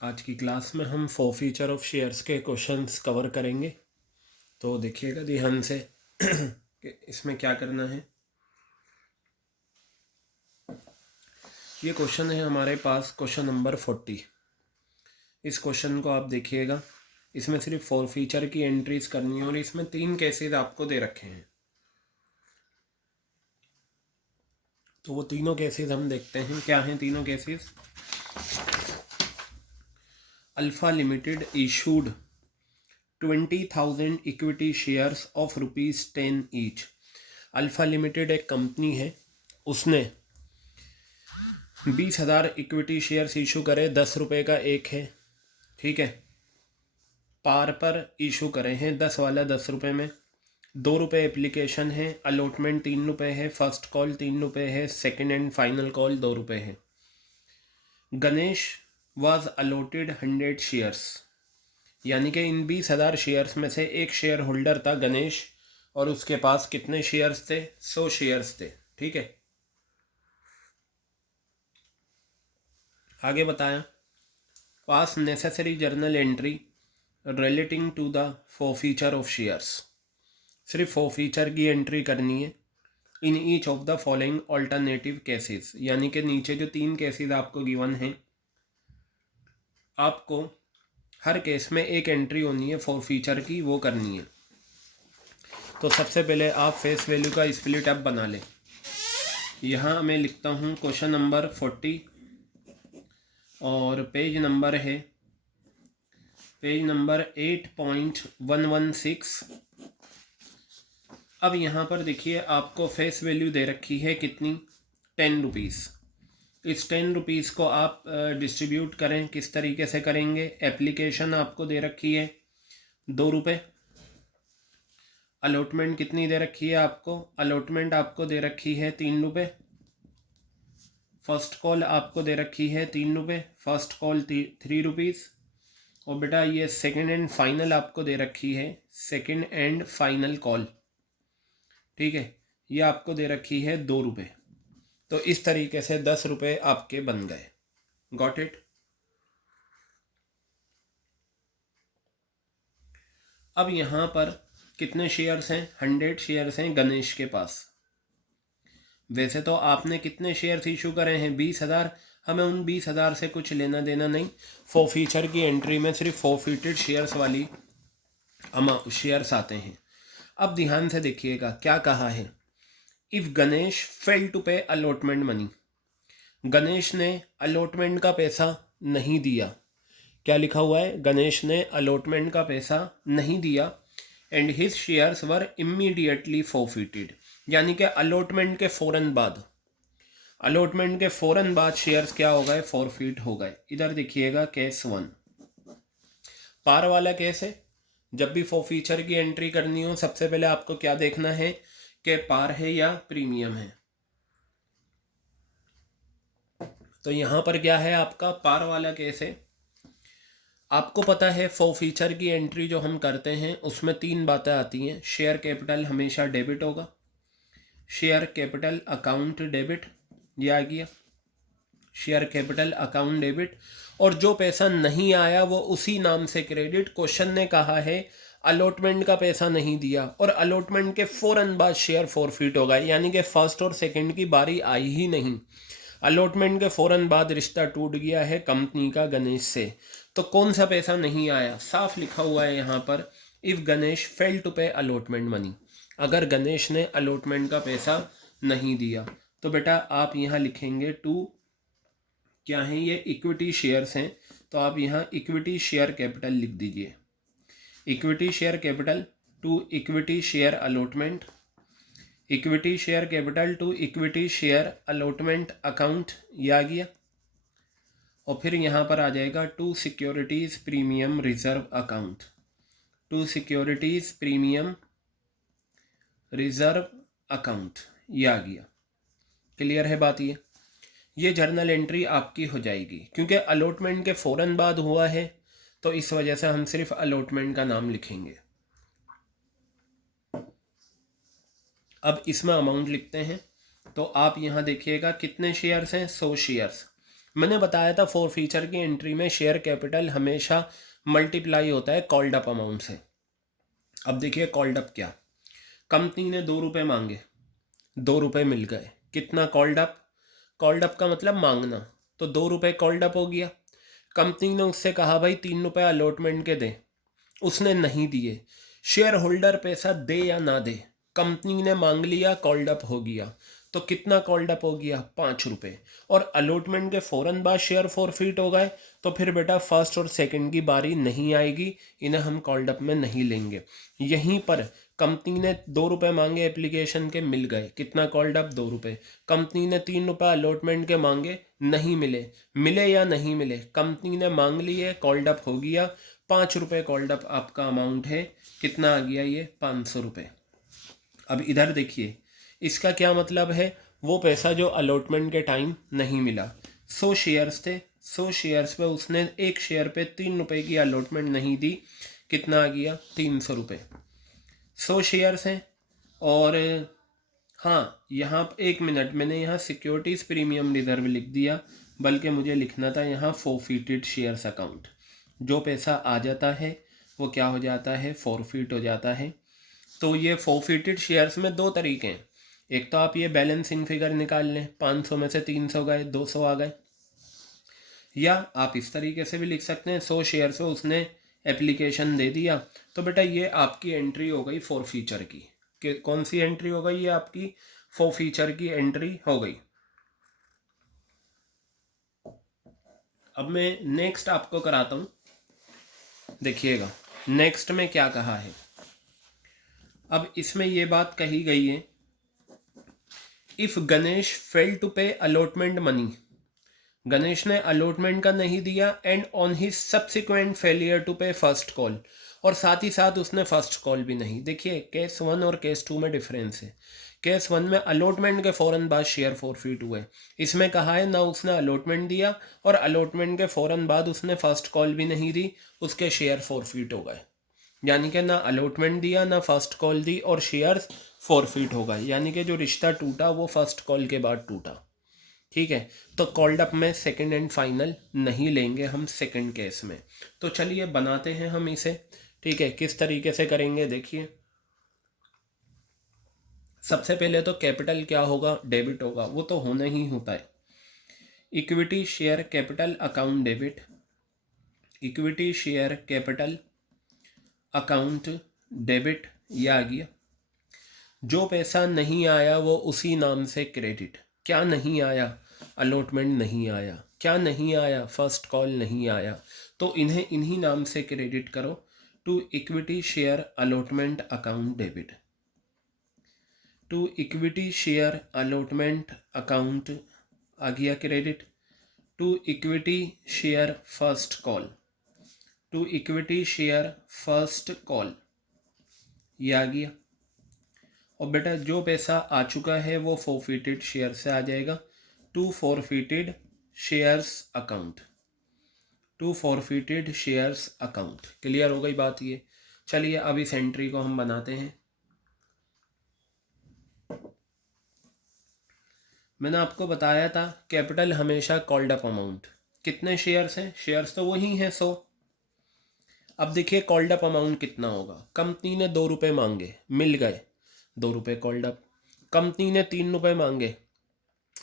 आज की क्लास में हम फॉरफीचर ऑफ शेयर्स के क्वेश्चंस कवर करेंगे। तो देखिएगा ध्यान से कि इसमें क्या करना है। ये क्वेश्चन है हमारे पास क्वेश्चन नंबर 40। इस क्वेश्चन को आप देखिएगा, इसमें सिर्फ फॉरफीचर की एंट्रीज करनी है और इसमें 3 केसेस आपको दे रखे हैं। तो वो तीनों केसेस हम देखते हैं, क्या हैं तीनों cases. Alpha limited issued 20,000 equity shares of ₹10 each. Alpha limited एक कंपनी है, उसने 20,000 इक्विटी शेयर्स इशू करे, 10 रुपये का एक है, ठीक है। पार पर इशू करे हैं, 10 वाला 10 रुपये में, 2 रुपये एप्लीकेशन है, अलॉटमेंट 3 रुपये है, फर्स्ट कॉल 3 रुपये है, सेकेंड एंड फाइनल कॉल 2 रुपये है। गणेश वाज अलॉटेड 100 शेयर्स, यानी कि इन 20,000 शेयर्स में से एक शेयर होल्डर था गणेश, और उसके पास कितने शेयर्स थे? 100 शेयर्स थे, ठीक है। आगे बताया, pass necessary journal entry relating to the forfeiture of shares. सिर्फ फॉरफीचर की एंट्री करनी है in each of the following alternative cases, यानी कि नीचे जो 3 केसेस आपको गिवन हैं, आपको हर केस में एक एंट्री होनी है फॉरफीचर की, वो करनी है। तो सबसे पहले आप फेस वैल्यू का स्प्लिट अप बना लें। यहाँ मैं लिखता हूँ क्वेश्चन नंबर 40 और पेज नंबर है 8.116। अब यहाँ पर देखिए, आपको फेस वैल्यू दे रखी है कितनी? 10 रुपीज़। इस 10 रुपीज़ को आप डिस्ट्रीब्यूट करें, किस तरीके से करेंगे? एप्लीकेशन आपको दे रखी है 2 रुपये। अलॉटमेंट कितनी दे रखी है आपको? अलॉटमेंट आपको दे रखी है 3 रुपये। फर्स्ट कॉल आपको दे रखी है 3 रुपये, फर्स्ट कॉल 3 रुपीज़। और बेटा ये सेकेंड एंड फाइनल आपको दे रखी है, सेकेंड एंड फाइनल कॉल, ठीक है, ये आपको दे रखी है 2 रुपये। तो इस तरीके से 10 रुपये आपके बन गए। Got it? अब यहाँ पर कितने शेयर्स हैं? 100 शेयर्स हैं गणेश के पास। वैसे तो आपने कितने शेयर्स इशू करे हैं? 20,000। हमें उन 20,000 से कुछ लेना देना नहीं। फॉरफीचर की एंट्री में सिर्फ फॉरफीटेड शेयर्स वाली शेयर्स आते हैं। अब ध्यान से देखिएगा क्या कहा है। If Ganesh fail to pay allotment money, Ganesh ने अलॉटमेंट का पैसा नहीं दिया। क्या लिखा हुआ है? गणेश ने अलॉटमेंट का पैसा नहीं दिया and his shares were immediately forfeited, यानी कि अलॉटमेंट के फ़ौरन बाद शेयर्स क्या हो गए? फॉरफिट हो गए। इधर देखिएगा केस 1 पार वाला केस है। जब भी फॉरफीचर की एंट्री करनी हो, सबसे पहले आपको क्या देखना है कि पार है या प्रीमियम है। तो यहाँ पर क्या है? आपका पार वाला केस है। आपको पता है फॉरफीचर की एंट्री जो हम करते हैं उसमें 3 बातें आती हैं। शेयर कैपिटल हमेशा डेबिट होगा, शेयर कैपिटल अकाउंट डेबिट, ये आ गया शेयर कैपिटल अकाउंट डेबिट, और जो पैसा नहीं आया वो उसी नाम से क्रेडिट। क्वेश्चन ने कहा है अलॉटमेंट का पैसा नहीं दिया और अलॉटमेंट के फ़ौरन बाद शेयर फॉरफिट हो गए, यानी कि फर्स्ट और सेकंड की बारी आई ही नहीं। अलॉटमेंट के फ़ौरन बाद रिश्ता टूट गया है कंपनी का गणेश से। तो कौन सा पैसा नहीं आया? साफ लिखा हुआ है यहाँ पर, if Ganesh fail to pay allotment money, अगर गणेश ने अलॉटमेंट का पैसा नहीं दिया। तो बेटा आप यहाँ लिखेंगे टू, क्या है ये? इक्विटी शेयर्स हैं, तो आप यहाँ इक्विटी शेयर कैपिटल लिख दीजिए। Equity share capital to equity share allotment, equity share capital to equity share allotment account, ये आ गया। और फिर यहाँ पर आ जाएगा to securities premium reserve account, to securities premium reserve account, ये आ गया। क्लियर है बात? ये जर्नल एंट्री आपकी हो जाएगी, क्योंकि अलॉटमेंट के फ़ौरन बाद हुआ है तो इस वजह से हम सिर्फ अलॉटमेंट का नाम लिखेंगे। अब इसमें अमाउंट लिखते हैं। तो आप यहाँ देखिएगा कितने शेयर्स हैं? 100 शेयर्स। मैंने बताया था फॉर फीचर की एंट्री में शेयर कैपिटल हमेशा मल्टीप्लाई होता है कॉल्ड अप अमाउंट से। अब देखिए कॉल्ड अप क्या, कंपनी ने 2 रुपये मांगे, 2 रुपये मिल गए, कितना कॉल्ड अप, कॉल्ड अप का मतलब मांगना, तो 2 रुपये कॉल्ड अप हो गया। कंपनी ने उससे कहा भाई 3 रुपये अलॉटमेंट के दे, उसने नहीं दिए, शेयर होल्डर पैसा दे या ना दे, कंपनी ने मांग लिया, कॉल्ड अप हो गया, तो कितना कॉल्ड अप हो गया, 5 रुपये। और अलॉटमेंट के फ़ौरन बाद शेयर फॉरफिट हो गए, तो फिर बेटा फर्स्ट और सेकंड की बारी नहीं आएगी, इन्हें हम कॉल्ड अप में नहीं लेंगे। यहीं पर कंपनी ने 2 रुपये मांगे एप्लीकेशन के, मिल गए, कितना कॉल्ड अप, 2 रुपये। कंपनी ने 3 रुपये अलॉटमेंट के मांगे, नहीं मिले, मिले या नहीं मिले, कंपनी ने मांग लिए, कॉल्ड अप हो गया, 5 रुपये कॉल्ड अप आपका अमाउंट है, कितना आ गया ये, 500 रुपये। अब इधर देखिए, इसका क्या मतलब है, वो पैसा जो अलॉटमेंट के टाइम नहीं मिला, 100 शेयर्स थे, 100 शेयर्स पे उसने एक शेयर पे 3 रुपये की अलॉटमेंट नहीं दी, कितना आ गया, 300 रुपये। 100 शेयर्स हैं, और हाँ यहाँ 1 मिनट, मैंने यहाँ सिक्योरिटीज़ प्रीमियम रिजर्व लिख दिया, बल्कि मुझे लिखना था यहाँ फॉरफिटेड शेयर्स अकाउंट। जो पैसा आ जाता है वो क्या हो जाता है, फॉरफिट हो जाता है। तो ये फॉरफिटेड शेयर्स में 2 तरीके हैं, एक तो आप ये बैलेंसिंग फिगर निकाल लें, 500 में से 300 गए, 200 आ गए, या आप इस तरीके से भी लिख सकते हैं, 100 शेयर से उसने एप्लीकेशन दे दिया, तो बेटा ये आपकी एंट्री हो गई फॉर फीचर की। कि कौन सी एंट्री हो गई, ये आपकी फॉर फीचर की एंट्री हो गई। अब मैं नेक्स्ट आपको कराता हूँ, देखिएगा नेक्स्ट में क्या कहा है। अब इसमें ये बात कही गई है, if Ganesh fail to pay allotment money, Ganesh ने अलॉटमेंट का नहीं दिया, and on his subsequent failure to pay first call, और साथ ही साथ उसने फर्स्ट कॉल भी नहीं। देखिए केस 1 और केस 2 में डिफरेंस है। केस 1 में अलॉटमेंट के फ़ौरन बाद शेयर फॉरफिट हुए, इसमें कहा है ना उसने अलॉटमेंट दिया और अलॉटमेंट के फ़ौरन बाद उसने फर्स्ट कॉल भी नहीं दी, उसके शेयर फॉरफिट हो गए। यानी कि ना अलॉटमेंट दिया, ना फर्स्ट कॉल दी, और शेयर्स फॉरफिट हो गए, यानी कि जो रिश्ता टूटा वो फर्स्ट कॉल के बाद टूटा। ठीक है, तो कॉल्ड अप में सेकंड एंड फाइनल नहीं लेंगे हम सेकंड केस में। तो चलिए बनाते हैं हम इसे, ठीक है, किस तरीके से करेंगे देखिए। सबसे पहले तो कैपिटल क्या होगा, डेबिट होगा, वो तो होना ही होता है। Equity share capital account debit, equity share capital account debit, ये आ गया। जो पैसा नहीं आया वो उसी नाम से क्रेडिट। क्या नहीं आया, अलॉटमेंट नहीं आया, क्या नहीं आया, फर्स्ट कॉल नहीं आया, तो इन्हें इन्हीं नाम से क्रेडिट करो, to equity share allotment account debit, to equity share allotment account आ गया credit, to equity share first call, to equity share first call, ये आ गया। और बेटा जो पैसा आ चुका है वो फॉरफिटेड शेयर से आ जाएगा, to forfeited shares account, to forfeited shares account. Clear हो गई बात ये। चलिए अब इस एंट्री को हम बनाते हैं। मैंने आपको बताया था कैपिटल हमेशा कॉल्ड अप अमाउंट, कितने शेयर्स हैं, शेयर्स तो वही हैं 100। अब देखिए कॉल्ड अप अमाउंट कितना होगा, कंपनी ने 2 रुपये मांगे, मिल गए, 2 रुपये कॉल्ड अप। कंपनी ने 3 रुपये मांगे,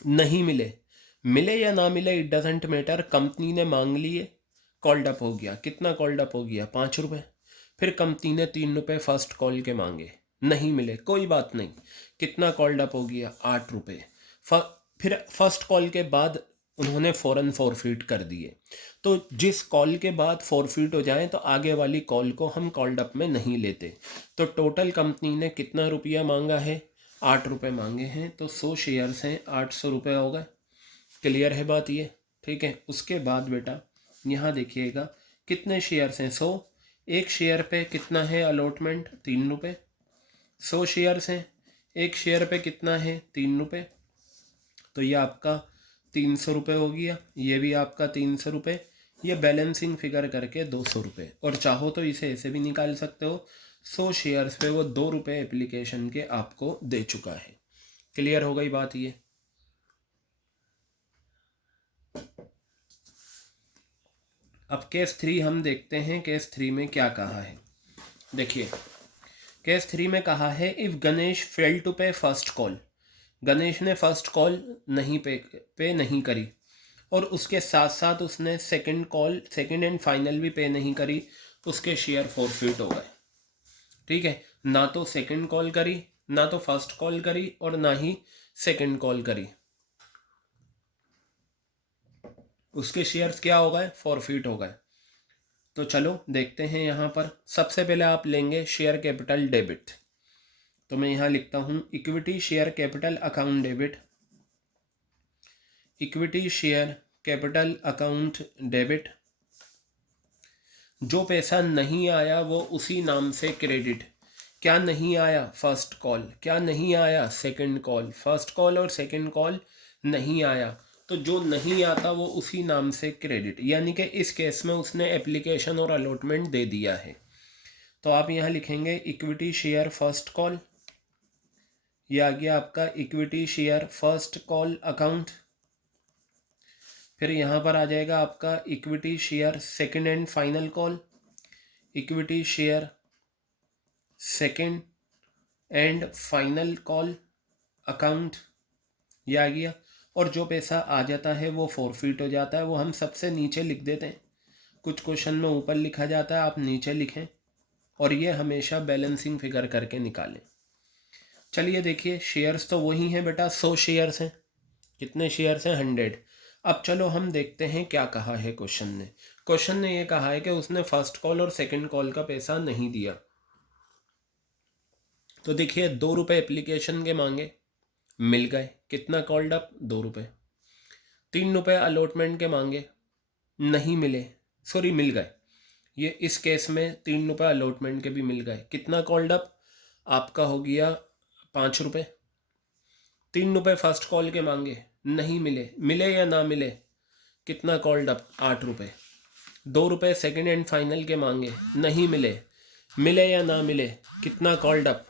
नहीं मिले, मिले या ना मिले इट डजेंट मैटर, कंपनी ने मांग लिए, कॉल्ड अप हो गया, कितना कॉल्ड अप हो गया, 5 रुपये। फिर कंपनी ने 3 रुपये फर्स्ट कॉल के मांगे, नहीं मिले, कोई बात नहीं, कितना कॉल्ड अप हो गया, 8 रुपये। फिर फर्स्ट कॉल के बाद उन्होंने फ़ौरन फॉरफिट कर दिए। तो जिस कॉल के बाद फॉरफिट हो जाए तो आगे वाली कॉल को हम कॉल्ड अप में नहीं लेते। तो टोटल कंपनी ने कितना रुपया मांगा है, 8 रुपये मांगे हैं, तो 100 शेयर्स हैं, 800 रुपये हो गए। क्लियर है बात ये, ठीक है। उसके बाद बेटा यहाँ देखिएगा कितने शेयर्स हैं, 100, एक शेयर पे कितना है अलॉटमेंट, 3 रुपये, 100 शेयर्स हैं, एक शेयर पे कितना है, 3 रुपये, तो ये आपका 300 रुपये हो गया, ये भी आपका 300 रुपये, ये बैलेंसिंग फिगर करके 200 रुपये। और चाहो तो इसे ऐसे भी निकाल सकते हो, 100 शेयर्स पे वो 2 रुपये एप्लीकेशन के आपको दे चुका है। क्लियर हो गई बात ये। अब केस 3 हम देखते हैं, केस 3 में क्या कहा है। देखिए केस 3 में कहा है if Ganesh fail to pay first call, Ganesh ने फर्स्ट कॉल नहीं पे नहीं करी और उसके साथ साथ उसने सेकंड एंड फाइनल भी पे नहीं करी, उसके शेयर फॉरफिट हो गए। ठीक है, ना तो सेकंड कॉल करी, ना तो फर्स्ट कॉल करी और ना ही सेकंड कॉल करी, उसके शेयर्स क्या हो गए, फॉरफिट हो गए। तो चलो देखते हैं यहाँ पर। सबसे पहले आप लेंगे शेयर कैपिटल डेबिट, तो मैं यहाँ लिखता हूँ equity share capital account debit, equity share capital account debit. जो पैसा नहीं आया वो उसी नाम से क्रेडिट। क्या नहीं आया, फर्स्ट कॉल। क्या नहीं आया, सेकंड कॉल। फर्स्ट कॉल और सेकंड कॉल नहीं आया, तो जो नहीं आता वो उसी नाम से क्रेडिट, यानी कि इस केस में उसने एप्लीकेशन और अलॉटमेंट दे दिया है। तो आप यहाँ लिखेंगे इक्विटी शेयर फर्स्ट कॉल, ये आ गया आपका equity share first call account. फिर यहाँ पर आ जाएगा आपका equity share second and final call, equity share second and final call account, ये आ गया। और जो पैसा आ जाता है वो फॉरफिट हो जाता है, वो हम सबसे नीचे लिख देते हैं। कुछ क्वेश्चन में ऊपर लिखा जाता है, आप नीचे लिखें, और ये हमेशा बैलेंसिंग फिगर करके निकालें। चलिए देखिए, शेयर्स तो वही हैं बेटा, 100 शेयर्स हैं। कितने शेयर्स हैं, 100। अब चलो हम देखते हैं क्या कहा है क्वेश्चन ने। क्वेश्चन ने ये कहा है कि उसने फर्स्ट कॉल और सेकंड कॉल का पैसा नहीं दिया। तो देखिए 2 रुपये एप्लीकेशन के मांगे, मिल गए। कितना कॉल्ड अप, 2 रुपये। 3 रुपये अलॉटमेंट के मांगे, नहीं मिले, सॉरी मिल गए। ये इस केस में 3 रुपये अलॉटमेंट के भी मिल गए। कितना कॉल्ड अप, आपका हो गया 5 रुपये। 3 रुपये फर्स्ट कॉल के मांगे, नहीं मिले, मिले या ना मिले, कितना कॉल्ड अप, 8 रुपये। 2 रुपये सेकेंड एंड फाइनल के मांगे, नहीं मिले, मिले या ना मिले, कितना कॉल्ड अप,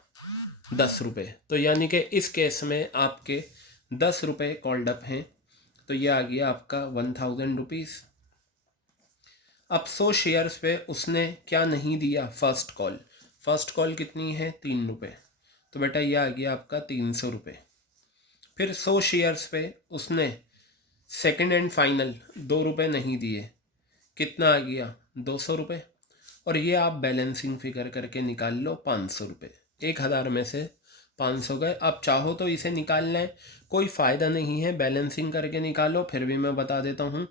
10 रुपये। तो यानी कि इस केस में आपके 10 रुपये कॉल्ड अप हैं, तो ये आ गया आपका 1000 रुपीज़। अब 100 शेयर्स पे उसने क्या नहीं दिया, फर्स्ट कॉल। फर्स्ट कॉल कितनी है, 3 रुपये, तो बेटा ये आ गया आपका 300 रुपये। फिर 100 शेयर्स पे उसने सेकंड एंड फाइनल 2 रुपये नहीं दिए, कितना आ गया, 200 रुपये। और ये आप बैलेंसिंग फिगर करके निकाल लो, 500 रुपये। 1000 में से 500 गए। अब चाहो तो इसे निकालना है, कोई फ़ायदा नहीं है, बैलेंसिंग करके निकालो, फिर भी मैं बता देता हूँ।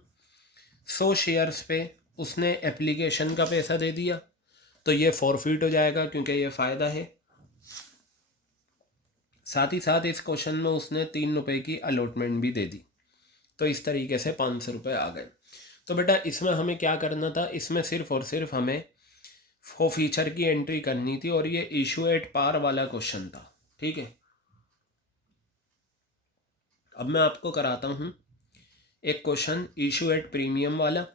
100 शेयर्स पे उसने एप्लीकेशन का पैसा दे दिया, तो ये फॉरफिट हो जाएगा क्योंकि ये फ़ायदा है। साथ ही साथ इस क्वेश्चन में उसने 3 रुपये की अलॉटमेंट भी दे दी, तो इस तरीके से 500 रुपये आ गए। तो बेटा इसमें हमें क्या करना था, इसमें सिर्फ और सिर्फ हमें फीचर की एंट्री करनी थी, और ये इशू एट पार वाला क्वेश्चन था। ठीक है, अब मैं आपको कराता हूँ एक क्वेश्चन इशू एट प्रीमियम वाला,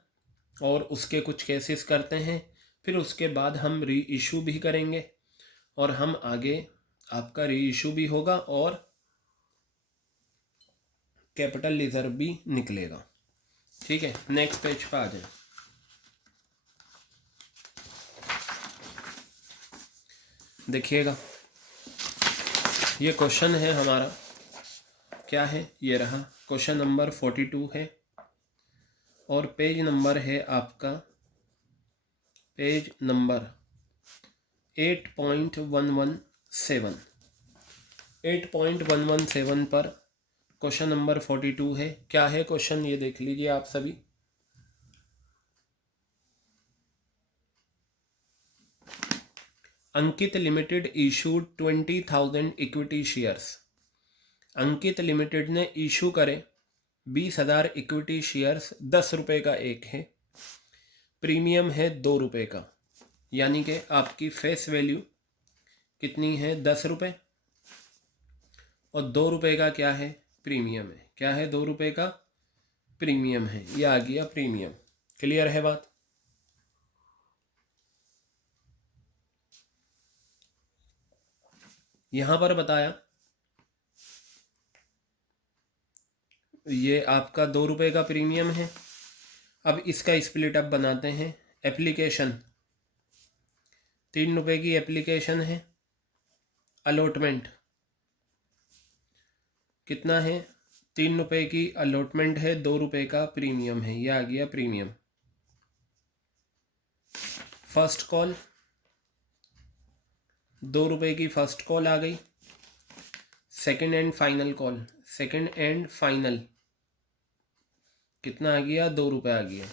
और उसके कुछ केसेस करते हैं, फिर उसके बाद हम री इशू भी करेंगे, और हम आगे आपका री इशू भी होगा और कैपिटल रिजर्व भी निकलेगा। ठीक है, नेक्स्ट पेज पे आ जाए। देखिएगा, ये क्वेश्चन है हमारा, क्या है, ये रहा क्वेश्चन नंबर 42 है, और पेज नंबर है आपका, पेज नंबर 8.117। 8.117 पर क्वेश्चन नंबर 42 है। क्या है क्वेश्चन, ये देख लीजिए आप सभी। अंकित लिमिटेड इशूड 20,000 इक्विटी शेयर्स। अंकित लिमिटेड ने इशू करे 20,000 इक्विटी शेयर्स, 10 रुपये का एक है, प्रीमियम है 2 रुपये का, यानी कि आपकी फेस वैल्यू कितनी है, 10 रुपये, और 2 रुपये का क्या है, प्रीमियम है। क्या है, 2 रुपये का प्रीमियम है, ये आ गया प्रीमियम। क्लियर है बात। यहाँ पर बताया ये आपका 2 रुपये का प्रीमियम है, अब इसका स्प्लिट अप बनाते हैं। एप्लीकेशन 3 रुपये की एप्लीकेशन है। अलॉटमेंट कितना है? 3 रुपये की अलॉटमेंट है, 2 रुपये का प्रीमियम है, यह आ गया प्रीमियम। फर्स्ट कॉल 2 रुपये की फर्स्ट कॉल आ गई। Second and final call, second and final कितना आ गया? 2 रुपये आ गया।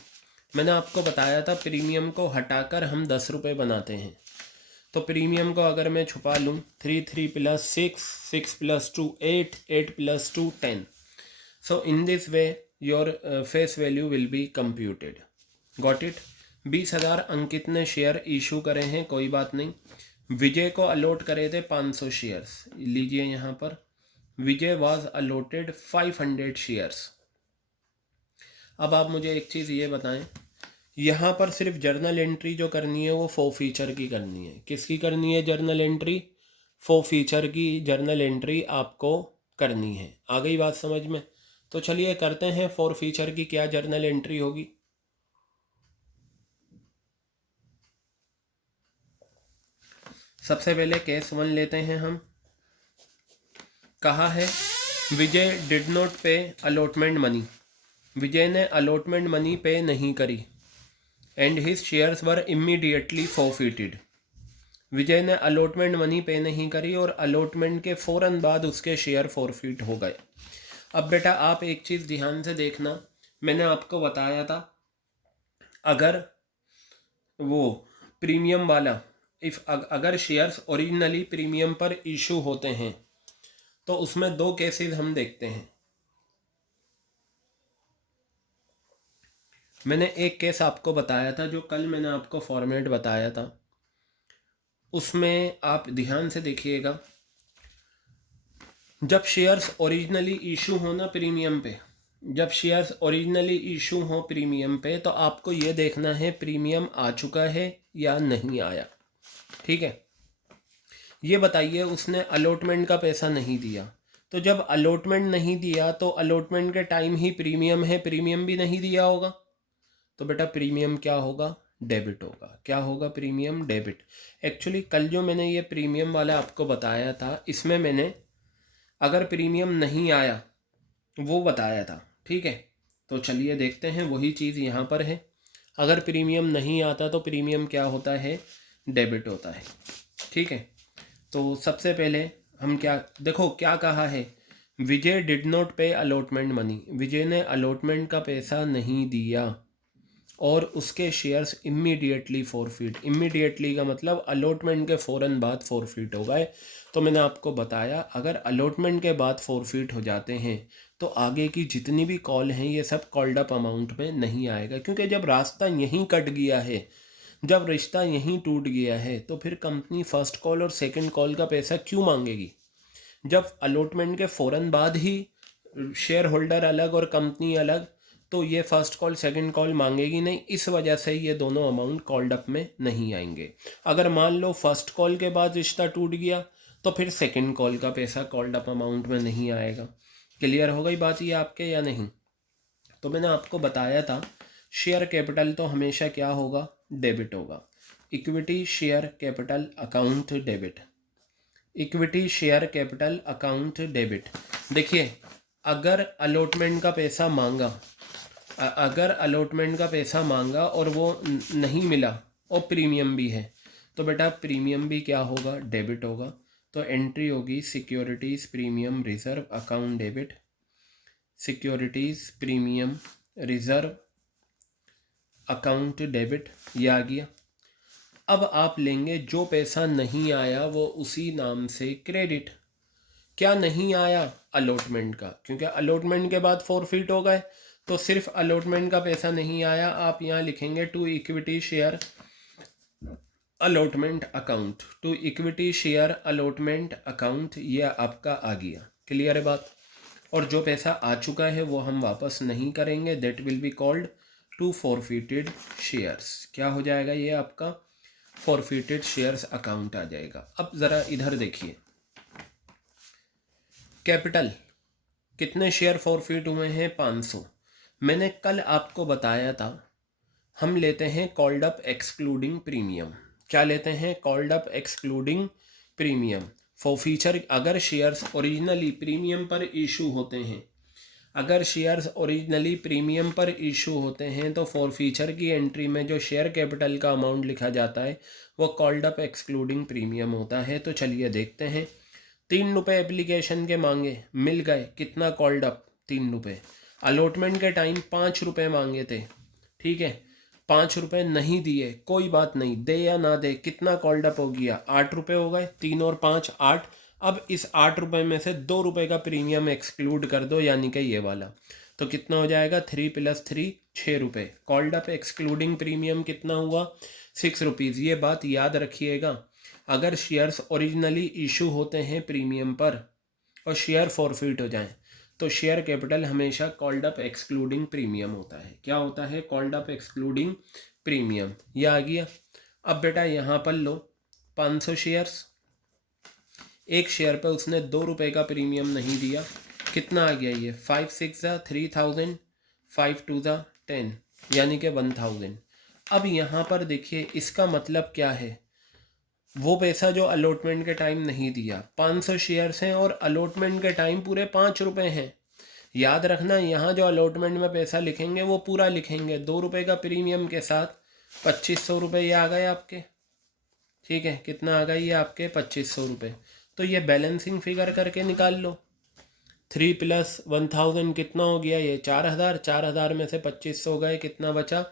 मैंने आपको बताया था प्रीमियम को हटाकर हम 10 रुपये बनाते हैं। तो प्रीमियम को अगर मैं छुपा लूँ, 3 3 + 6 6 + 2 8 8 + 2 10। सो in this way your face value will be computed. Got it? 20,000 अंकित ने शेयर इशू करे हैं, कोई बात नहीं। विजय को अलॉट करे थे 500 शेयर्स, लीजिए यहाँ पर विजय वाज अलॉटेड 500 शेयर्स। अब आप मुझे एक चीज़ ये बताएं, यहाँ पर सिर्फ जर्नल एंट्री जो करनी है वो फॉरफीचर की करनी है। किसकी करनी है जर्नल एंट्री? फॉरफीचर की जर्नल एंट्री आपको करनी है। आ गई बात समझ में? तो चलिए करते हैं फॉरफीचर की क्या जर्नल एंट्री होगी। सबसे पहले केस 1 लेते हैं हम। कहा है Vijay did not pay allotment money. Vijay ने अलॉटमेंट मनी पे नहीं करी and his shares were immediately forfeited. Vijay ने अलॉटमेंट मनी पे नहीं करी और अलॉटमेंट के फ़ौरन बाद उसके शेयर फॉरफिट हो गए। अब बेटा आप एक चीज़ ध्यान से देखना, मैंने आपको बताया था अगर वो प्रीमियम वाला अगर शेयर्स ओरिजिनली प्रीमियम पर इशू होते हैं तो उसमें 2 केसेस हम देखते हैं। मैंने एक केस आपको बताया था, जो कल मैंने आपको फॉर्मेट बताया था, उसमें आप ध्यान से देखिएगा। जब शेयर्स ओरिजिनली इशू हो ना प्रीमियम पे, जब शेयर्स ओरिजिनली इशू हो प्रीमियम पे, तो आपको ये देखना है प्रीमियम आ चुका है या नहीं आया। ठीक है, ये बताइए उसने अलॉटमेंट का पैसा नहीं दिया, तो जब अलॉटमेंट नहीं दिया तो अलॉटमेंट के टाइम ही प्रीमियम है, प्रीमियम भी नहीं दिया होगा, तो बेटा प्रीमियम क्या होगा? डेबिट होगा। क्या होगा? Premium debit. एक्चुअली कल जो मैंने ये प्रीमियम वाला आपको बताया था, इसमें मैंने अगर प्रीमियम नहीं आया वो बताया था। ठीक है, तो चलिए देखते हैं, वही चीज़ यहाँ पर है। अगर प्रीमियम नहीं आता तो प्रीमियम क्या होता है? डेबिट होता है। ठीक है, तो सबसे पहले हम क्या देखो, क्या कहा है? Vijay did not pay allotment money. Vijay ने अलॉटमेंट का पैसा नहीं दिया और उसके शेयर्स इमीडिएटली फॉरफिट। इमीडिएटली का मतलब अलॉटमेंट के फ़ौरन बाद फॉरफिट हो गए। तो मैंने आपको बताया अगर अलॉटमेंट के बाद फॉरफिट हो जाते हैं तो आगे की जितनी भी कॉल हैं ये सब कॉल्ड अप अमाउंट में नहीं आएगा, क्योंकि जब रास्ता यहीं कट गया है, जब रिश्ता यहीं टूट गया है, तो फिर कंपनी फर्स्ट कॉल और सेकंड कॉल का पैसा क्यों मांगेगी? जब अलॉटमेंट के फ़ौरन बाद ही शेयर होल्डर अलग और कंपनी अलग, तो ये फर्स्ट कॉल सेकंड कॉल मांगेगी नहीं। इस वजह से ये दोनों अमाउंट कॉल्ड अप में नहीं आएंगे। अगर मान लो फर्स्ट कॉल के बाद रिश्ता टूट गया तो फिर सेकंड कॉल का पैसा कॉल्ड अप अमाउंट में नहीं आएगा। क्लियर हो गई बात ये आपके या नहीं? तो मैंने आपको बताया था शेयर कैपिटल तो हमेशा क्या होगा? डेबिट होगा। Equity share capital account debit. Equity share capital account debit. देखिए अगर अलॉटमेंट का पैसा मांगा, अगर अलॉटमेंट का पैसा मांगा और वो नहीं मिला और प्रीमियम भी है, तो बेटा प्रीमियम भी क्या होगा? डेबिट होगा। तो एंट्री होगी securities premium reserve account debit. Securities premium reserve account debit, ये आ गया। अब आप लेंगे जो पैसा नहीं आया वो उसी नाम से क्रेडिट। क्या नहीं आया? अलॉटमेंट का, क्योंकि अलॉटमेंट के बाद फॉरफिट हो गए, तो सिर्फ अलॉटमेंट का पैसा नहीं आया। आप यहाँ लिखेंगे to equity share allotment account, to equity share allotment account, ये आपका आ गया। क्लियर है बात? और जो पैसा आ चुका है वो हम वापस नहीं करेंगे, that will be called to forfeited shares. क्या हो जाएगा? ये आपका फॉरफिटेड शेयर्स अकाउंट आ जाएगा। अब ज़रा इधर देखिए, कैपिटल कितने शेयर फॉरफिट हुए हैं? 500। मैंने कल आपको बताया था हम लेते हैं कॉल्ड अप एक्सक्लूडिंग प्रीमियम। क्या लेते हैं? Called up excluding premium for feature. अगर शेयर्स ओरिजिनली प्रीमियम पर इशू होते हैं, अगर शेयर्स ओरिजिनली प्रीमियम पर इशू होते हैं तो फॉर फीचर की एंट्री में जो शेयर कैपिटल का अमाउंट लिखा जाता है वो कॉल्ड अप एक्सक्लूडिंग प्रीमियम होता है। तो चलिए देखते हैं। 3 रुपये एप्लीकेशन के मांगे, मिल गए। कितना कॉल्ड अप? 3 रुपये। अलॉटमेंट के टाइम 5 रुपये मांगे थे, ठीक है, 5 रुपये नहीं दिए, कोई बात नहीं, दे या ना दे, कितना कॉल्ड अप हो गया? 8 रुपये हो गए। 3 और 5 8। अब इस 8 रुपये में से 2 रुपये का प्रीमियम एक्सक्लूड कर दो, यानी कि ये वाला। तो कितना हो जाएगा? 3 + 3 6 रुपये। कॉल्ड अप एक्सक्लूडिंग प्रीमियम कितना हुआ? 6 रुपीज़। ये बात याद रखिएगा, अगर शेयर्स ओरिजिनली इशू होते हैं प्रीमियम पर और शेयर फॉरफिट हो जाएं तो शेयर कैपिटल हमेशा कॉल्ड अप एक्सक्लूडिंग प्रीमियम होता है। क्या होता है? Called up excluding premium. ये आ गया। अब बेटा यहाँ पर लो 500 शेयर्स, एक शेयर पे उसने 2 रुपये का प्रीमियम नहीं दिया। कितना आ गया ये? 5 6 3000, 5 2 10, यानी कि 1000। अब यहाँ पर देखिए इसका मतलब क्या है, वो पैसा जो अलॉटमेंट के टाइम नहीं दिया। 500 शेयर्स हैं और अलॉटमेंट के टाइम पूरे 5 रुपये हैं। याद रखना, यहाँ जो अलॉटमेंट में पैसा लिखेंगे वो पूरा लिखेंगे। 2 रुपये का प्रीमियम के साथ 2500 रुपये ये आ गए आपके, ठीक है। कितना आ गया ये आपके? 2500 रुपये। तो ये बैलेंसिंग फिगर करके निकाल लो। 3 + 1000 कितना हो गया? ये 4000। 4000 में से 2500 गए, कितना बचा?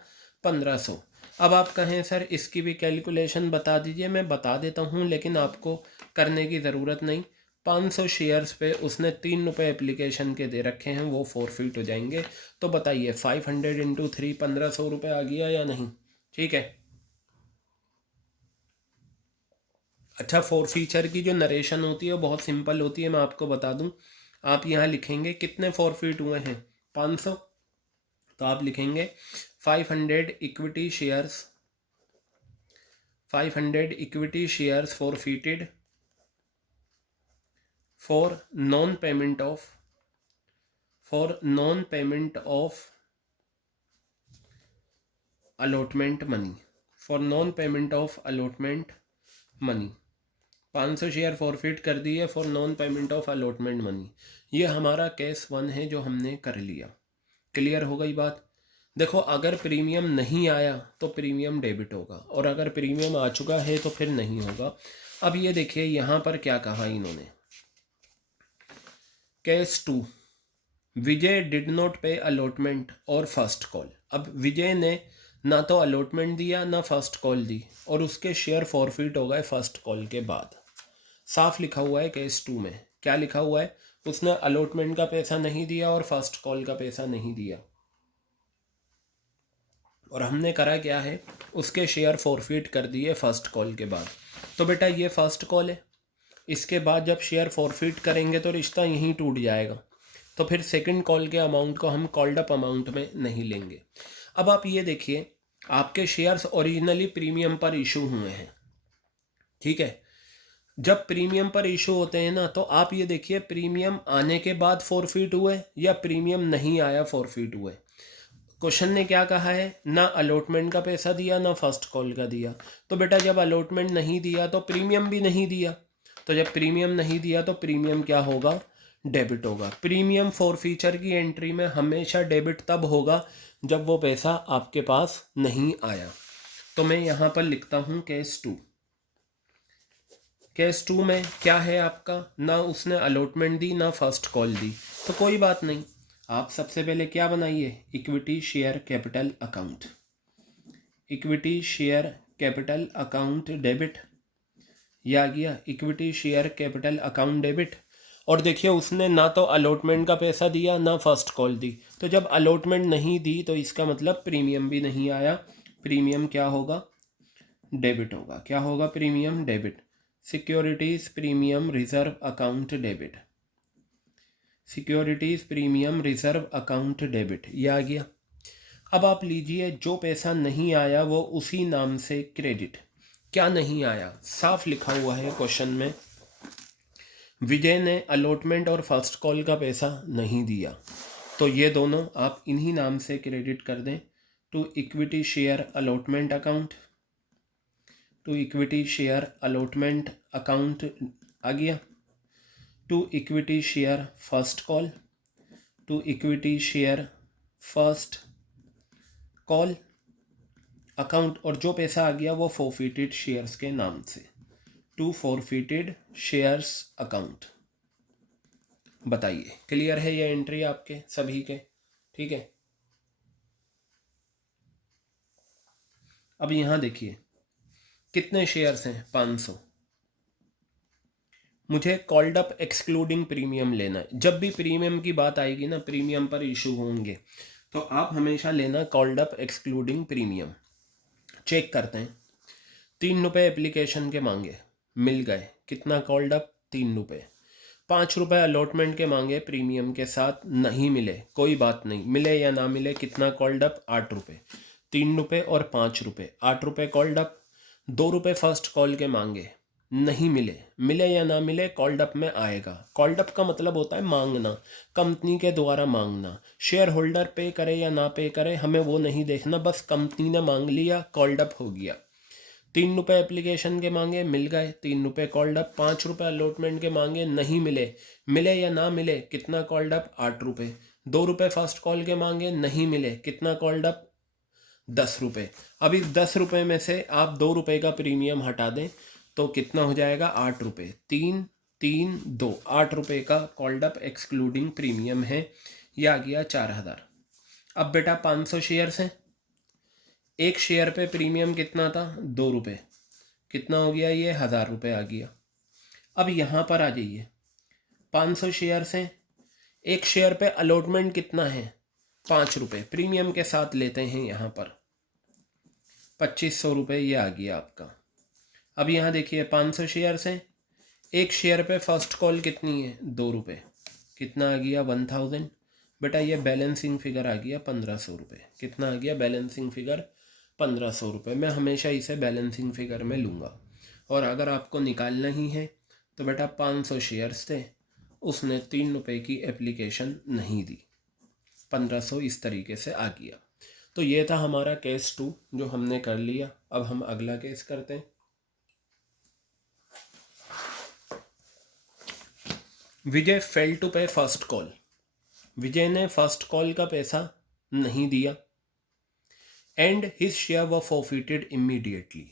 1500। अब आप कहें सर इसकी भी कैलकुलेशन बता दीजिए। मैं बता देता हूँ, लेकिन आपको करने की ज़रूरत नहीं। 500 शेयर्स पे उसने 3 रुपये एप्लीकेशन के दे रखे हैं, वो फॉरफिट हो जाएंगे। तो बताइए 500 × 3 1500 रुपये आ गया या नहीं? ठीक है। अच्छा, फॉरफीचर की जो नरेशन होती है वो बहुत सिंपल होती है, मैं आपको बता दूं। आप यहाँ लिखेंगे कितने फॉरफिट हुए हैं? 500। तो आप लिखेंगे 500 equity shares, 500 equity shares forfeited for non payment of allotment money, for non payment of allotment money. 500 share forfeit कर दिए for non payment of allotment money. ये हमारा केस 1 है जो हमने कर लिया। क्लियर हो गई बात? देखो, अगर प्रीमियम नहीं आया तो प्रीमियम डेबिट होगा, और अगर प्रीमियम आ चुका है तो फिर नहीं होगा। अब ये देखिए यहाँ पर क्या कहा इन्होंने। Case 2, Vijay did not pay allotment और फर्स्ट कॉल। अब विजय ने ना तो अलॉटमेंट दिया ना फर्स्ट कॉल दी, और उसके शेयर फॉरफिट हो गए फर्स्ट कॉल के बाद। साफ लिखा हुआ है केस 2 में। क्या लिखा हुआ है? उसने अलॉटमेंट का पैसा नहीं दिया और फर्स्ट कॉल का पैसा नहीं दिया, और हमने करा क्या है, उसके शेयर फॉरफिट कर दिए फर्स्ट कॉल के बाद। तो बेटा ये फर्स्ट कॉल है, इसके बाद जब शेयर फॉरफिट करेंगे तो रिश्ता यहीं टूट जाएगा। तो फिर सेकंड कॉल के अमाउंट को हम कॉल्ड अप अमाउंट में नहीं लेंगे। अब आप ये देखिए, आपके शेयर्स ओरिजिनली प्रीमियम पर इशू हुए हैं, ठीक है। जब प्रीमियम पर इशू होते हैं ना, तो आप ये देखिए प्रीमियम आने के बाद फॉरफिट हुए या प्रीमियम नहीं आया फॉरफिट हुए। क्वेश्चन ने क्या कहा है? ना अलॉटमेंट का पैसा दिया ना फर्स्ट कॉल का दिया। तो बेटा जब अलॉटमेंट नहीं दिया तो प्रीमियम भी नहीं दिया, तो जब प्रीमियम नहीं दिया तो प्रीमियम क्या होगा? डेबिट होगा। प्रीमियम फॉरफीचर की एंट्री में हमेशा डेबिट तब होगा जब वो पैसा आपके पास नहीं आया। तो मैं यहाँ पर लिखता हूँ केस 2। केस 2 में क्या है आपका? ना उसने अलॉटमेंट दी ना फर्स्ट कॉल दी। तो कोई बात नहीं, आप सबसे पहले क्या बनाइए? Equity share capital account. Equity share capital account debit, यह आ गया equity share capital account debit. और देखिए उसने ना तो अलॉटमेंट का पैसा दिया ना फर्स्ट कॉल दी, तो जब अलॉटमेंट नहीं दी तो इसका मतलब प्रीमियम भी नहीं आया। प्रीमियम क्या होगा? डेबिट होगा। क्या होगा? Premium debit. Securities premium reserve account debit, securities premium reserve account debit, यह आ गया। अब आप लीजिए, जो पैसा नहीं आया वो उसी नाम से क्रेडिट। क्या नहीं आया? साफ लिखा हुआ है क्वेश्चन में, विजय ने अलॉटमेंट और फर्स्ट कॉल का पैसा नहीं दिया। तो ये दोनों आप इन्हीं नाम से क्रेडिट कर दें। To equity share allotment account, to equity share allotment account आ गया। To equity share first call, to equity share first call account, और जो पैसा आ गया वो फॉरफिटेड शेयर्स के नाम से, टू फॉरफिटेड शेयर्स अकाउंट। बताइए क्लियर है ये एंट्री आपके सभी के? ठीक है। अब यहाँ देखिए कितने शेयर्स हैं, 500। मुझे कॉल्ड अप एक्सक्लूडिंग प्रीमियम लेना है। जब भी प्रीमियम की बात आएगी ना, प्रीमियम पर इशू होंगे, तो आप हमेशा लेना called up excluding premium. Check करते हैं। 3 रुपये एप्लीकेशन के मांगे, मिल गए। कितना कॉल्ड अप? 3 रुपये। 5 रुपये अलॉटमेंट के मांगे प्रीमियम के साथ, नहीं मिले, कोई बात नहीं, मिले या ना मिले, कितना कॉल्ड अप? 8 रुपये। 3 रुपये और 5 रुपये, 8 रुपये कॉल्ड अप। 2 रुपये फर्स्ट कॉल के मांगे, नहीं मिले, मिले या ना मिले कॉल्ड अप में आएगा। कॉल्ड अप का मतलब होता है मांगना, कंपनी के द्वारा मांगना। शेयर होल्डर पे करे या ना पे करे हमें वो नहीं देखना, बस कंपनी ने मांग लिया, कॉल्ड अप हो गया। 3 रुपये एप्लीकेशन के मांगे, मिल गए, 3 रुपये कॉल्ड अप। 5 रुपये अलॉटमेंट के मांगे, नहीं मिले, मिले या ना मिले, कितना कॉल्ड अप? 8 रुपये। 2 रुपये फर्स्ट कॉल के मांगे, नहीं मिले, कितना कॉल्ड अप? 10 रुपये। अभी 10 रुपये में से आप 2 रुपये का प्रीमियम हटा दें तो कितना हो जाएगा? 8 रुपये। 3 3 2, 8 रुपये का कॉल्ड अप एक्सक्लूडिंग प्रीमियम है। यह आ गया 4000। अब बेटा 500 शेयर्स हैं, एक शेयर पे प्रीमियम कितना था? 2 रुपये। कितना हो गया ये? 1000 रुपये आ गया। अब यहाँ पर आ जाइए, 500 शेयर्स हैं, एक शेयर पे अलॉटमेंट कितना है? 5 रुपये, प्रीमियम के साथ लेते हैं यहाँ पर 2500 रुपये, ये आ गया आपका। अब यहाँ देखिए 500 शेयर्स हैं, एक शेयर पे फर्स्ट कॉल कितनी है? 2 रुपये। कितना आ गया? 1000। बेटा ये बैलेंसिंग फिगर आ गया 1500 रुपये। कितना आ गया बैलेंसिंग फिगर? 1500 रुपये। मैं हमेशा इसे बैलेंसिंग फिगर में लूँगा। और अगर आपको निकालना ही है तो बेटा 500 शेयर्स थे, उसने 3 रुपये की एप्लीकेशन नहीं दी, 1500 इस तरीके से आ गया। तो ये था हमारा केस 2 जो हमने कर लिया। अब हम अगला केस करते हैं। Vijay fail to pay first call. Vijay ने फर्स्ट कॉल का पैसा नहीं दिया and his share were forfeited immediately.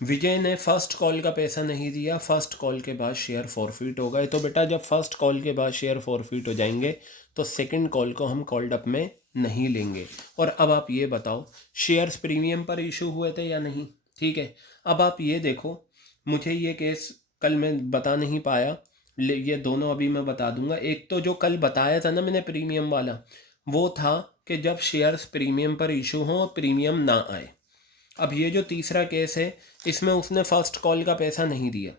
Vijay ने फर्स्ट कॉल का पैसा नहीं दिया, फर्स्ट कॉल के बाद शेयर फॉरफिट हो गए। तो बेटा जब फर्स्ट कॉल के बाद शेयर फॉरफिट हो जाएंगे तो सेकंड कॉल को हम कॉल्ड अप में नहीं लेंगे। और अब आप ये बताओ, शेयर्स प्रीमियम पर इशू हुए थे या नहीं? ठीक है। अब आप ये देखो, मुझे ये केस कल मैं बता नहीं पाया, ये दोनों अभी मैं बता दूंगा। एक तो जो कल बताया था ना मैंने प्रीमियम वाला, वो था कि जब शेयर्स प्रीमियम पर इशू हों और प्रीमियम ना आए। अब ये जो तीसरा केस है, इसमें उसने फर्स्ट कॉल का पैसा नहीं दिया।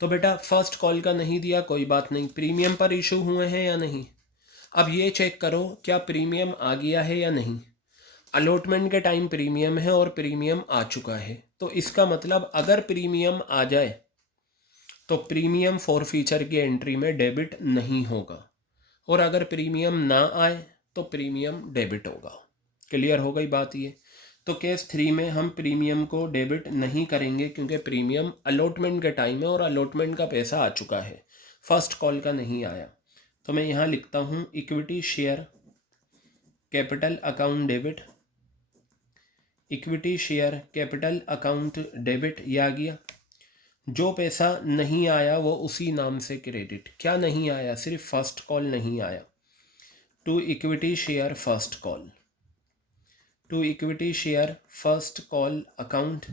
तो बेटा फर्स्ट कॉल का नहीं दिया, कोई बात नहीं, प्रीमियम पर इशू हुए हैं या नहीं? अब ये चेक करो क्या प्रीमियम आ गया है या नहीं। अलॉटमेंट के टाइम प्रीमियम है और प्रीमियम आ चुका है, तो इसका मतलब अगर प्रीमियम आ जाए तो प्रीमियम फॉरफीचर की एंट्री में डेबिट नहीं होगा, और अगर प्रीमियम ना आए तो प्रीमियम डेबिट होगा। क्लियर हो गई बात ये? तो केस 3 में हम प्रीमियम को डेबिट नहीं करेंगे क्योंकि प्रीमियम अलॉटमेंट के टाइम है और अलॉटमेंट का पैसा आ चुका है, फर्स्ट कॉल का नहीं आया। तो मैं यहाँ लिखता हूँ equity share capital account debit, equity share capital account debit, ये आ गया। जो पैसा नहीं आया वो उसी नाम से क्रेडिट। क्या नहीं आया? सिर्फ फर्स्ट कॉल नहीं आया। To equity share first call, to equity share first call account,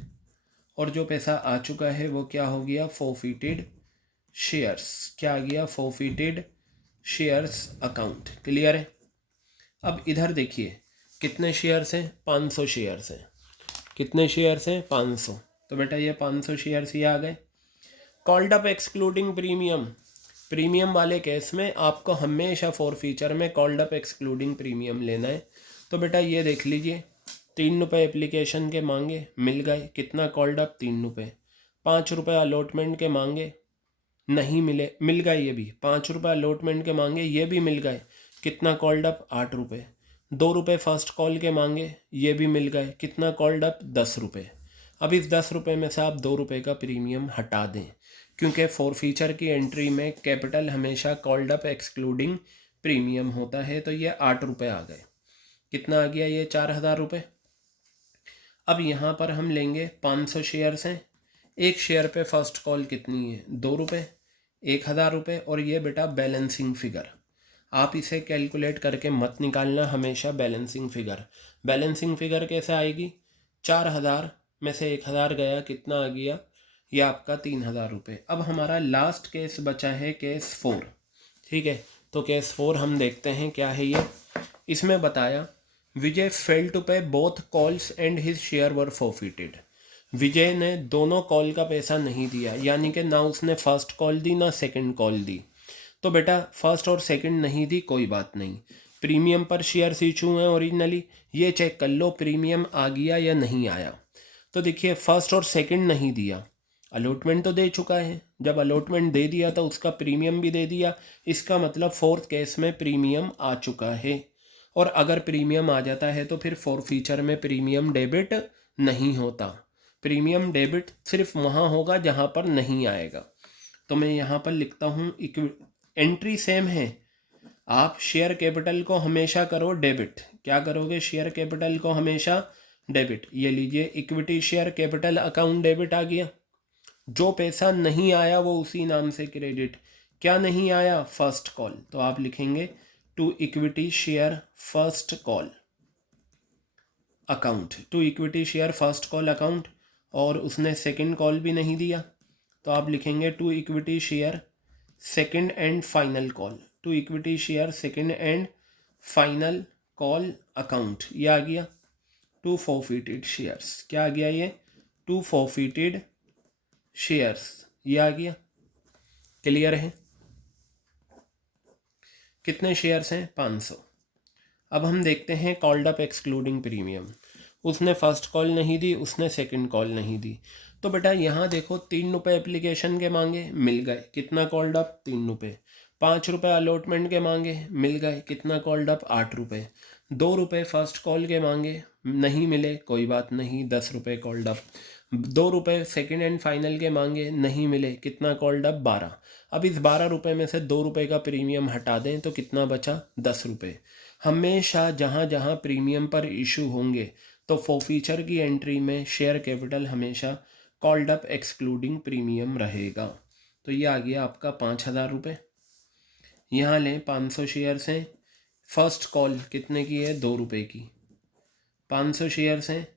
और जो पैसा आ चुका है वो क्या हो गया? Forfeited shares. क्या आ गया? Forfeited shares account. क्लियर है? अब इधर देखिए कितने शेयर्स हैं? 500 शेयर्स हैं। कितने शेयर्स हैं? 500। तो बेटा ये 500 शेयर्स ये आ गए। Called up excluding premium, premium वाले केस में आपको हमेशा फॉरफीचर में कॉल्ड अप एक्सक्लूडिंग प्रीमियम लेना है। तो बेटा ये देख लीजिए, 3 रुपये एप्लीकेशन के मांगे, मिल गए, कितना कॉल्ड अप? 3 रुपये। 5 रुपये अलॉटमेंट के मांगे, नहीं मिले, मिल गए ये भी। 5 रुपये अलॉटमेंट के मांगे, ये भी मिल गए, कितना कॉल्ड अप 8 रुपये। 2 रुपये फर्स्ट कॉल के मांगे, ये भी मिल गए। कितना कॉल्ड अप 10 रुपये। अब इस 10 रुपये में से आप 2 रुपये का प्रीमियम हटा दें, क्योंकि फोर फीचर की एंट्री में कैपिटल हमेशा कॉल्ड अप एक्सक्लूडिंग प्रीमियम होता है। तो ये 8 रुपये आ गए। कितना आ गया ये 4000 रुपये। अब यहाँ पर हम लेंगे 500 शेयर्स हैं। एक शेयर पे फर्स्ट कॉल कितनी है 2 रुपये, 1000 रुपये। और ये बेटा बैलेंसिंग फिगर, आप इसे कैलकुलेट करके मत निकालना, हमेशा बैलेंसिंग फिगर। बैलेंसिंग फिगर कैसे आएगी, 4000 में से 1000 गया, कितना आ गया ये आपका 3000 रुपये। अब हमारा लास्ट केस बचा है केस 4। ठीक है, तो केस 4 हम देखते हैं क्या है ये। इसमें बताया Vijay fail to pay both calls and his share were forfeited. Vijay ने दोनों कॉल का पैसा नहीं दिया, यानी कि ना उसने फर्स्ट कॉल दी ना सेकंड कॉल दी। तो बेटा फर्स्ट और सेकंड नहीं दी, कोई बात नहीं। प्रीमियम पर शेयर्स इशू हैं ओरिजिनली, ये चेक कर लो प्रीमियम आ गया या नहीं आया। तो देखिए फर्स्ट और सेकंड नहीं दिया, अलॉटमेंट तो दे चुका है। जब अलॉटमेंट दे दिया तो उसका प्रीमियम भी दे दिया, इसका मतलब फोर्थ केस में प्रीमियम आ चुका है। और अगर प्रीमियम आ जाता है तो फिर फोर फीचर में प्रीमियम डेबिट नहीं होता। प्रीमियम डेबिट सिर्फ वहाँ होगा जहाँ पर नहीं आएगा। तो मैं यहाँ पर लिखता हूँ एंट्री सेम है, आप शेयर कैपिटल को हमेशा करो डेबिट। क्या करोगे, शेयर कैपिटल को हमेशा डेबिट। ये लीजिए equity share capital account debit आ गया। जो पैसा नहीं आया वो उसी नाम से क्रेडिट। क्या नहीं आया, फर्स्ट कॉल, तो आप लिखेंगे to equity share first call account, to equity share first call account. और उसने सेकंड कॉल भी नहीं दिया, तो आप लिखेंगे to equity share second and final call, to equity share second and final call account. ये आ गया टू फॉरफिटेड शेयर्स। क्या आ गया ये, टू फॉरफिटेड शेयर्स, ये आ गया। क्लियर है। कितने शेयर्स हैं, 500। अब हम देखते हैं कॉल्ड अप एक्सक्लूडिंग प्रीमियम। उसने फर्स्ट कॉल नहीं दी, उसने सेकंड कॉल नहीं दी। तो बेटा यहाँ देखो 3 रुपये एप्लीकेशन के मांगे, मिल गए। कितना कॉल्ड अप, 3 रुपये। 5 रुपये अलॉटमेंट के मांगे, मिल गए। कितना कॉल्ड अप, 8 रुपये। 2 रुपये फर्स्ट कॉल के मांगे, नहीं मिले, कोई बात नहीं, 10 रुपये कॉल्ड अप। 2 रुपये सेकेंड एंड फाइनल के मांगे, नहीं मिले। कितना कॉल्ड अप, 12। अब इस 12 रुपये में से 2 रुपये का प्रीमियम हटा दें तो कितना बचा, 10 रुपये। हमेशा जहाँ जहाँ प्रीमियम पर इशू होंगे तो फॉरफीचर की एंट्री में शेयर कैपिटल हमेशा कॉल्ड अप एक्सक्लूडिंग प्रीमियम रहेगा। तो ये आ गया आपका 5000 रुपये। यहाँ लें 500 शेयर्स हैं, फर्स्ट कॉल कितने की है, 2 रुपये की। 500 शेयर्स हैं,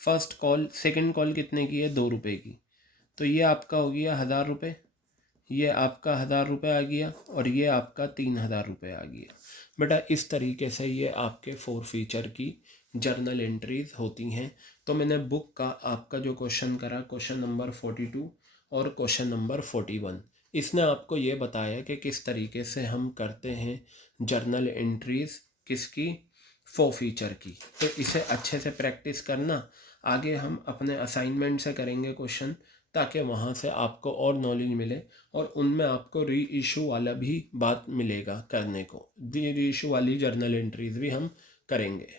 फर्स्ट कॉल सेकंड कॉल कितने की है, 2 रुपये की। तो ये आपका हो गया 1000 रुपये, ये आपका 1000 रुपये आ गया, और ये आपका 3000 रुपये आ गया। बेटा इस तरीके से ये आपके फोर फीचर की जर्नल एंट्रीज होती हैं। तो मैंने बुक का आपका जो क्वेश्चन करा, क्वेश्चन नंबर 42 और क्वेश्चन नंबर 41, इसने आपको ये बताया कि किस तरीके से हम करते हैं जर्नल एंट्रीज किसकी, फोर फीचर की। तो इसे अच्छे से प्रैक्टिस करना। आगे हम अपने असाइनमेंट से करेंगे क्वेश्चन, ताकि वहाँ से आपको और नॉलेज मिले, और उनमें आपको री इशू वाला भी बात मिलेगा करने को। री इशू वाली जर्नल एंट्रीज भी हम करेंगे।